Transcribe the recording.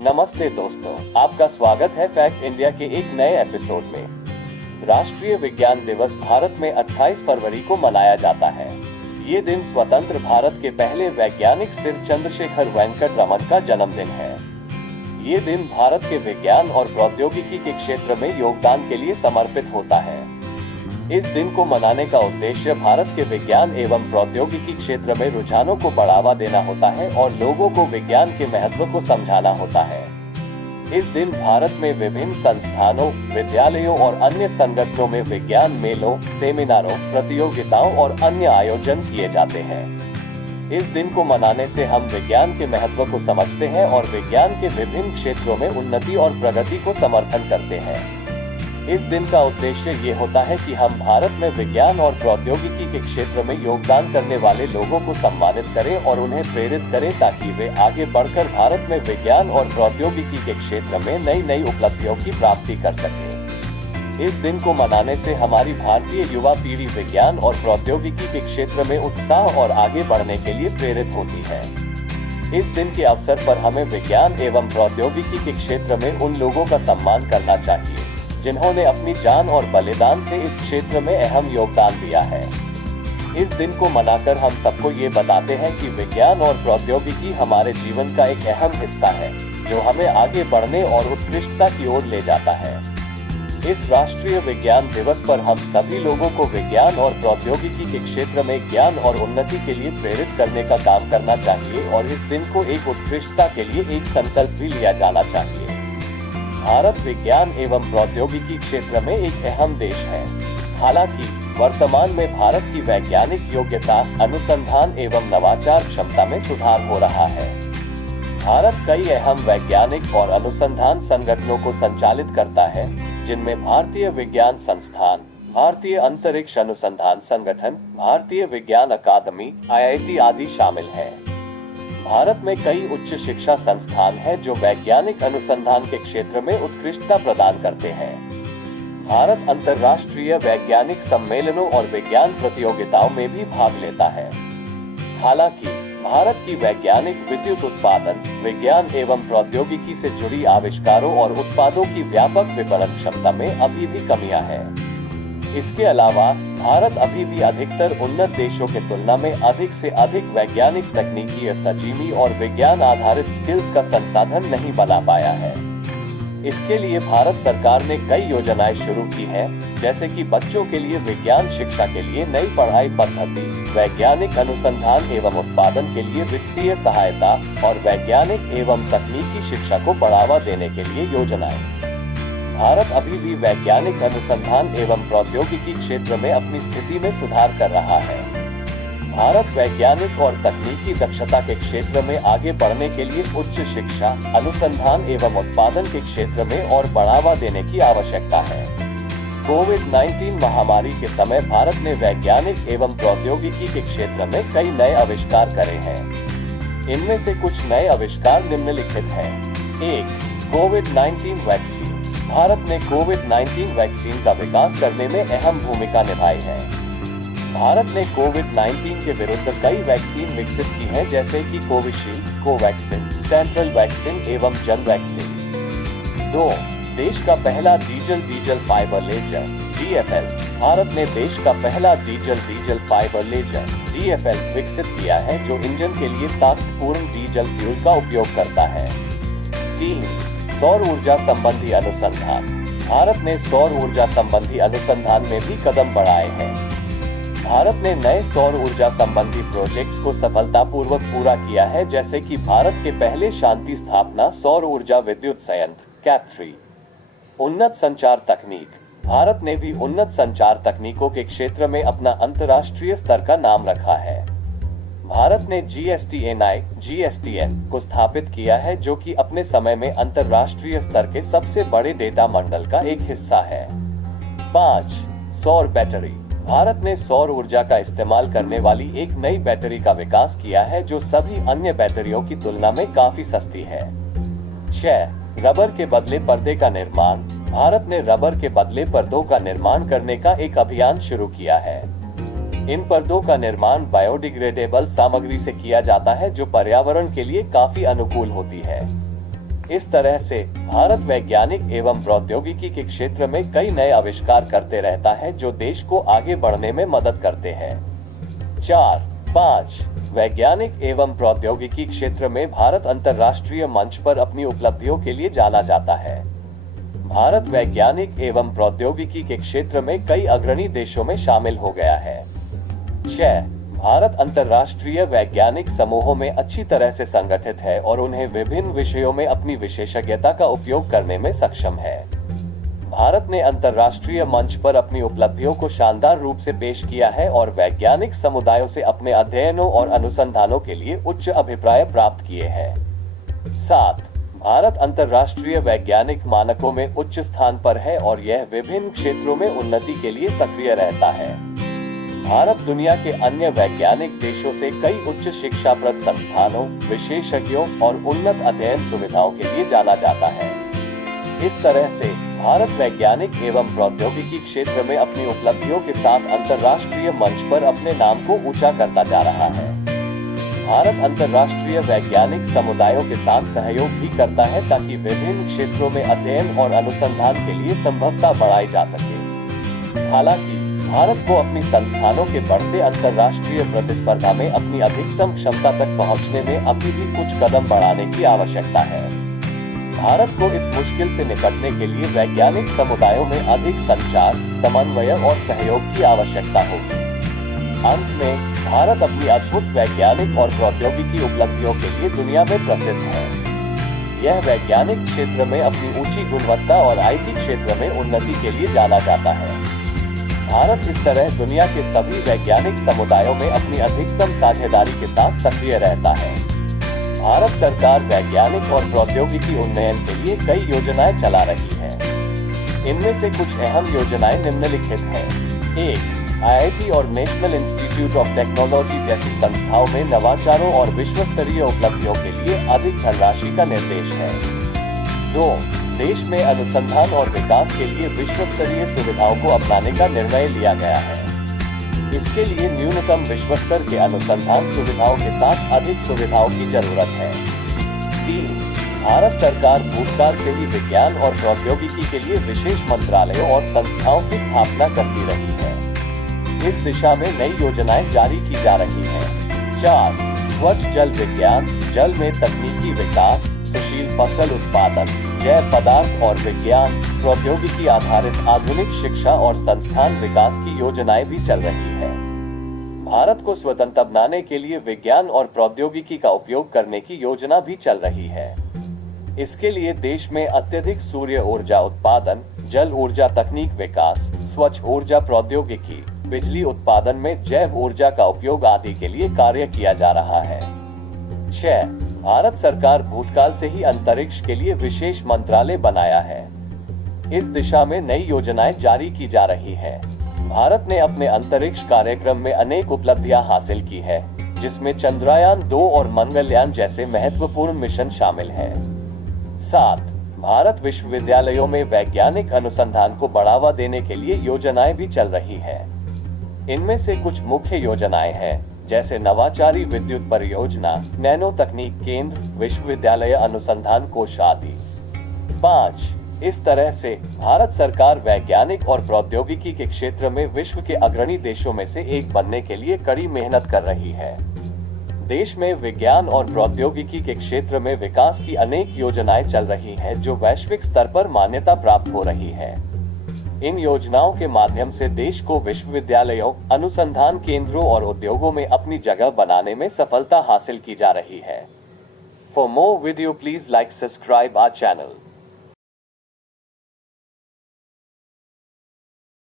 नमस्ते दोस्तों, आपका स्वागत है फैक्ट इंडिया के एक नए एपिसोड में। राष्ट्रीय विज्ञान दिवस भारत में 28 फरवरी को मनाया जाता है। ये दिन स्वतंत्र भारत के पहले वैज्ञानिक सिर चंद्रशेखर वेंकट रमन का जन्मदिन है। ये दिन भारत के विज्ञान और प्रौद्योगिकी के क्षेत्र में योगदान के लिए समर्पित होता है। इस दिन को मनाने का उद्देश्य भारत के विज्ञान एवं प्रौद्योगिकी क्षेत्र में रुझानों को बढ़ावा देना होता है और लोगों को विज्ञान के महत्व को समझाना होता है। इस दिन भारत में विभिन्न संस्थानों, विद्यालयों और अन्य संगठनों में विज्ञान मेलों, सेमिनारों, प्रतियोगिताओं और अन्य आयोजन किए जाते हैं। इस दिन को मनाने से हम विज्ञान के महत्व को समझते हैं और विज्ञान के विभिन्न क्षेत्रों में उन्नति और प्रगति को समर्थन करते हैं। इस दिन का उद्देश्य ये होता है कि हम भारत में विज्ञान और प्रौद्योगिकी के क्षेत्र में योगदान करने वाले लोगों को सम्मानित करें और उन्हें प्रेरित करें ताकि वे आगे बढ़कर भारत में विज्ञान और प्रौद्योगिकी के क्षेत्र में नई नई उपलब्धियों की प्राप्ति कर सकें। इस दिन को मनाने से हमारी भारतीय युवा पीढ़ी विज्ञान और प्रौद्योगिकी के क्षेत्र में उत्साह और आगे बढ़ने के लिए प्रेरित होती है। इस दिन के अवसर पर हमें विज्ञान एवं प्रौद्योगिकी के क्षेत्र में उन लोगों का सम्मान करना चाहिए जिन्होंने अपनी जान और बलिदान से इस क्षेत्र में अहम योगदान दिया है। इस दिन को मनाकर हम सबको ये बताते हैं कि विज्ञान और प्रौद्योगिकी हमारे जीवन का एक अहम हिस्सा है जो हमें आगे बढ़ने और उत्कृष्टता की ओर ले जाता है। इस राष्ट्रीय विज्ञान दिवस पर हम सभी लोगों को विज्ञान और प्रौद्योगिकी के क्षेत्र में ज्ञान और उन्नति के लिए प्रेरित करने का काम करना चाहिए और इस दिन को एक उत्कृष्टता के लिए एक संकल्प भी लिया जाना चाहिए। भारत विज्ञान एवं प्रौद्योगिकी क्षेत्र में एक अहम देश है। हालांकि वर्तमान में भारत की वैज्ञानिक योग्यता, अनुसंधान एवं नवाचार क्षमता में सुधार हो रहा है। भारत कई अहम वैज्ञानिक और अनुसंधान संगठनों को संचालित करता है, जिनमें भारतीय विज्ञान संस्थान, भारतीय अंतरिक्ष अनुसंधान संगठन, भारतीय विज्ञान अकादमी, IIT आदि शामिल है। भारत में कई उच्च शिक्षा संस्थान हैं जो वैज्ञानिक अनुसंधान के क्षेत्र में उत्कृष्टता प्रदान करते हैं। भारत अंतर्राष्ट्रीय वैज्ञानिक सम्मेलनों और विज्ञान प्रतियोगिताओं में भी भाग लेता है। हालांकि भारत की वैज्ञानिक विद्युत उत्पादन, विज्ञान एवं प्रौद्योगिकी से जुड़ी आविष्कारों और उत्पादों की व्यापक विपणन क्षमता में अभी भी कमियां हैं। इसके अलावा भारत अभी भी अधिकतर उन्नत देशों की तुलना में अधिक से अधिक वैज्ञानिक तकनीकी सजीवी और विज्ञान आधारित स्किल्स का संसाधन नहीं बना पाया है। इसके लिए भारत सरकार ने कई योजनाएं शुरू की हैं, जैसे कि बच्चों के लिए विज्ञान शिक्षा के लिए नई पढ़ाई पद्धति, वैज्ञानिक अनुसंधान एवं उत्पादन के लिए वित्तीय सहायता और वैज्ञानिक एवं तकनीकी शिक्षा को बढ़ावा देने के लिए योजनाएं। भारत अभी भी वैज्ञानिक अनुसंधान एवं प्रौद्योगिकी क्षेत्र में अपनी स्थिति में सुधार कर रहा है। भारत वैज्ञानिक और तकनीकी दक्षता के क्षेत्र में आगे बढ़ने के लिए उच्च शिक्षा, अनुसंधान एवं उत्पादन के क्षेत्र में और बढ़ावा देने की आवश्यकता है। कोविड-19 महामारी के समय भारत ने वैज्ञानिक एवं प्रौद्योगिकी के क्षेत्र में कई नए आविष्कार करे हैं। इनमें से कुछ नए आविष्कार निम्नलिखित हैं। 1. कोविड-19 वैक्सीन। भारत ने कोविड-19 वैक्सीन का विकास करने में अहम भूमिका निभाई है। भारत ने कोविड-19 के विरुद्ध कई वैक्सीन विकसित की हैं, जैसे कि कोविशील्ड, कोवैक्सिन, सेंट्रल वैक्सीन एवं जन वैक्सीन। 2. देश का पहला diesel fibre laser, DFL। Bharat ने देश का पहला डीजल फाइबर लेजर, DFL विकसित किया है, जो इंजन के लिए ताकतपूर्ण डीजल फ्यूल का उपयोग करता है। 3. सौर ऊर्जा संबंधी अनुसंधान। भारत ने सौर ऊर्जा संबंधी अनुसंधान में भी कदम बढ़ाए हैं। भारत ने नए सौर ऊर्जा संबंधी प्रोजेक्ट्स को सफलतापूर्वक पूरा किया है, जैसे कि भारत के पहले शांति स्थापना सौर ऊर्जा विद्युत संयंत्र CAP3। उन्नत संचार तकनीक। भारत ने भी उन्नत संचार तकनीकों के क्षेत्र में अपना अंतर्राष्ट्रीय स्तर का नाम रखा है। भारत ने GSTN को स्थापित किया है, जो कि अपने समय में अंतर्राष्ट्रीय स्तर के सबसे बड़े डेटा मंडल का एक हिस्सा है। 5. सौर बैटरी। भारत ने सौर ऊर्जा का इस्तेमाल करने वाली एक नई बैटरी का विकास किया है, जो सभी अन्य बैटरियों की तुलना में काफी सस्ती है। 6. रबर के बदले पर्दे का निर्माण। भारत ने रबर के बदले पर्दों का निर्माण करने का एक अभियान शुरू किया है। इन पर्दों का निर्माण बायोडिग्रेडेबल सामग्री से किया जाता है, जो पर्यावरण के लिए काफी अनुकूल होती है। इस तरह से भारत वैज्ञानिक एवं प्रौद्योगिकी के क्षेत्र में कई नए आविष्कार करते रहता है जो देश को आगे बढ़ने में मदद करते हैं। 4.5 वैज्ञानिक एवं प्रौद्योगिकी क्षेत्र में भारत अंतर्राष्ट्रीय मंच पर अपनी उपलब्धियों के लिए जाना जाता है। भारत वैज्ञानिक एवं प्रौद्योगिकी के क्षेत्र में कई अग्रणी देशों में शामिल हो गया है। 6. भारत अंतर्राष्ट्रीय वैज्ञानिक समूहों में अच्छी तरह से संगठित है और उन्हें विभिन्न विषयों में अपनी विशेषज्ञता का उपयोग करने में सक्षम है। भारत ने अंतर्राष्ट्रीय मंच पर अपनी उपलब्धियों को शानदार रूप से पेश किया है और वैज्ञानिक समुदायों से अपने अध्ययनों और अनुसंधानों के लिए उच्च अभिप्राय प्राप्त किए हैं। 7. भारत अंतर्राष्ट्रीय वैज्ञानिक मानकों में उच्च स्थान पर है और यह विभिन्न क्षेत्रों में उन्नति के लिए सक्रिय रहता है। भारत दुनिया के अन्य वैज्ञानिक देशों से कई उच्च शिक्षाप्रद संस्थानों, विशेषज्ञों और उन्नत अध्ययन सुविधाओं के लिए जाना जाता है। इस तरह से भारत वैज्ञानिक एवं प्रौद्योगिकी क्षेत्र में अपनी उपलब्धियों के साथ अंतर्राष्ट्रीय मंच पर अपने नाम को ऊंचा करता जा रहा है। भारत अंतर्राष्ट्रीय वैज्ञानिक समुदायों के साथ सहयोग भी करता है ताकि विभिन्न क्षेत्रों में अध्ययन और अनुसंधान के लिए संभवता बढ़ाई जा सके। हालांकि भारत को अपनी संस्थानों के बढ़ते अंतर्राष्ट्रीय प्रतिस्पर्धा में अपनी अधिकतम क्षमता तक पहुंचने में अभी भी कुछ कदम बढ़ाने की आवश्यकता है। भारत को इस मुश्किल से निपटने के लिए वैज्ञानिक समुदायों में अधिक संचार, समन्वय और सहयोग की आवश्यकता होगी। अंत में भारत अपनी अद्भुत वैज्ञानिक और प्रौद्योगिकी उपलब्धियों के लिए दुनिया में प्रसिद्ध है। यह वैज्ञानिक क्षेत्र में अपनी ऊंची गुणवत्ता और आईटी क्षेत्र में उन्नति के लिए जाना जाता है। भारत इस तरह दुनिया के सभी वैज्ञानिक समुदायों में अपनी अधिकतम साझेदारी के साथ सक्रिय रहता है। भारत सरकार वैज्ञानिक और प्रौद्योगिकी उन्नयन के लिए कई योजनाएं चला रही है। इनमें से कुछ अहम योजनाएं निम्नलिखित हैं। 1. IIT और नेशनल इंस्टीट्यूट ऑफ टेक्नोलॉजी जैसी संस्थाओं में नवाचारों और विश्व स्तरीय उपलब्धियों के लिए अधिक धनराशि का निर्देश है। 2. देश में अनुसंधान और विकास के लिए विश्व स्तरीय सुविधाओं को अपनाने का निर्णय लिया गया है। इसके लिए न्यूनतम विश्व स्तर के अनुसंधान सुविधाओं के साथ अधिक सुविधाओं की जरूरत है। 3. भारत सरकार भूतकाल से ही विज्ञान और प्रौद्योगिकी के लिए विशेष मंत्रालयों और संस्थाओं की स्थापना करती रही है। इस दिशा में नई योजनाएं जारी की जा रही हैं। 4. स्वच्छ जल विज्ञान, जल में तकनीकी विकास, सुशील फसल उत्पादन, जैव पदार्थ और विज्ञान, प्रौद्योगिकी आधारित आधुनिक शिक्षा और संस्थान विकास की योजनाएं भी चल रही है। भारत को स्वतंत्र बनाने के लिए विज्ञान और प्रौद्योगिकी का उपयोग करने की योजना भी चल रही है। इसके लिए देश में अत्यधिक सूर्य ऊर्जा उत्पादन, जल ऊर्जा तकनीक विकास, स्वच्छ ऊर्जा प्रौद्योगिकी, बिजली उत्पादन में जैव ऊर्जा का उपयोग आदि के लिए कार्य किया जा रहा है। 6. भारत सरकार भूतकाल से ही अंतरिक्ष के लिए विशेष मंत्रालय बनाया है। इस दिशा में नई योजनाएं जारी की जा रही हैं। भारत ने अपने अंतरिक्ष कार्यक्रम में अनेक उपलब्धियां हासिल की है, जिसमें चंद्रयान 2 और मंगलयान जैसे महत्वपूर्ण मिशन शामिल हैं। 7. भारत विश्वविद्यालयों में वैज्ञानिक अनुसंधान को बढ़ावा देने के लिए योजनाएं भी चल रही हैं। इनमें से कुछ मुख्य योजनाएं हैं, जैसे नवाचारी विद्युत परियोजना, नैनो तकनीक केंद्र, विश्वविद्यालय अनुसंधान कोष आदि। 5. इस तरह से भारत सरकार वैज्ञानिक और प्रौद्योगिकी के क्षेत्र में विश्व के अग्रणी देशों में से एक बनने के लिए कड़ी मेहनत कर रही है। देश में विज्ञान और प्रौद्योगिकी के क्षेत्र में विकास की अनेक योजनाएं चल रही हैं जो वैश्विक स्तर पर मान्यता प्राप्त हो रही है। इन योजनाओं के माध्यम से देश को विश्वविद्यालयों, अनुसंधान केंद्रों और उद्योगों में अपनी जगह बनाने में सफलता हासिल की जा रही है। For more video please like subscribe our channel.